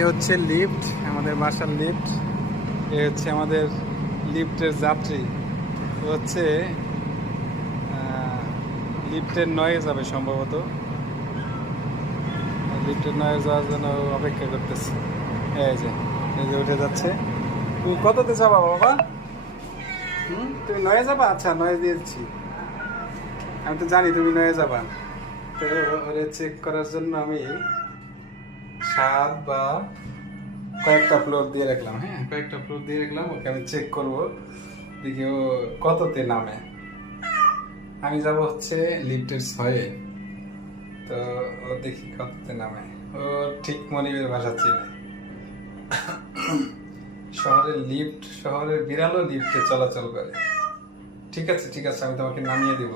এই হচ্ছে লিফট, আমাদের বাসার লিফট। এ হচ্ছে আমাদের লিফটের যাত্রী। ও হচ্ছে লিফটের নয়ে যাবে সম্ভবত। লিফটের নয়ে যাওয়ার জন্য অপেক্ষা করতেছে। এই যে উঠে যাচ্ছে। তুমি কততে যাবা বাবা? তুমি নয়ে যাবা? আচ্ছা, নয়ে দিয়েছি। আমি তো জানি তুমি নয়ে যাবা। তো ওরে চেক করার জন্য আমি 7 বা কয়েকটা ফ্লোর দিয়ে রাখলাম। হ্যাঁ, কয়েকটা ফ্লোর দিয়ে রাখলাম। ওকে আমি চেক করবো, দেখি ও কততে নামে। আমি যাব হচ্ছে লিফটের 6-এ। তো ও দেখি কততে নামে। ও ঠিক মনিবের ভাষা চিনে। শহরের বিড়ালও লিফটে চলাচল করে। ঠিক আছে, ঠিক আছে, আমি তোমাকে নামিয়ে দিব।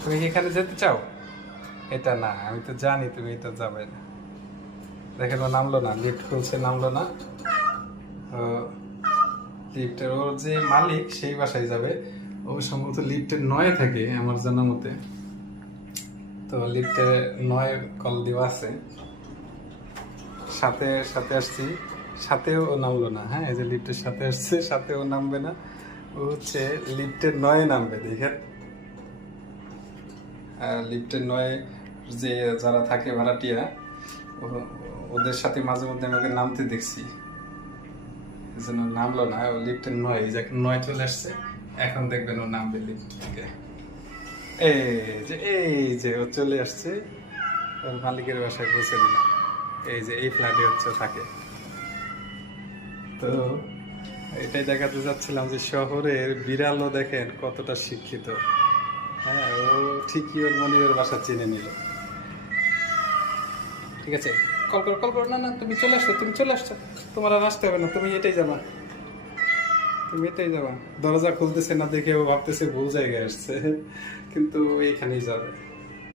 তুমি কি এখানে যেতে চাও? এটা না, আমি তো জানি তুমি এটা যাবে না। দেখেন ও নামলো না, লিফট খুলছে, নামলো না। লিফটের ওর যে মালিক সেই বাসায় যাবে। ও সম্ভবত লিফটের 9-এ থাকে আমার জানা মতে। তো লিফটে 9 কল দেওয়া আছে। সাথে সাথে আসছি, সাথেও ও নামলো না। হ্যাঁ, এই যে লিফটের সাথে আসছে, সাথেও নামবে না। ও হচ্ছে লিফটের 9-এ নামবে। দেখেন লিফটের 9-এ যে যারা থাকে ভাড়াটিয়া, ওদের সাথে মাঝে মধ্যে আমাকে নামতে দেখছি। এই জন্য নামলো না। ও লিফটের 9, এই যে 9 চলে আসছে। এখন দেখবেন ও নামবে লিফট থেকে। এই যে ও চলে আসছে, ওর মালিকের বাসায় পৌঁছে দিলাম। এই যে এই ফ্ল্যাটে হচ্ছে থাকে। তো এটাই দেখাতে যাচ্ছিলাম যে শহরের বিড়ালও দেখেন কতটা শিক্ষিত। হ্যাঁ, ও ঠিকই ওর মনিবের বাসা চিনে নিল। ঠিক আছে, কল করো। না, তুমি চলে আসছো, তোমার আর আসতে হবে না, তুমি এটাই যাবা। দরজা খুলতেছে না দেখে ও ভাবতেছে ভুল জায়গায় আসছে, কিন্তু এইখানেই যাবে।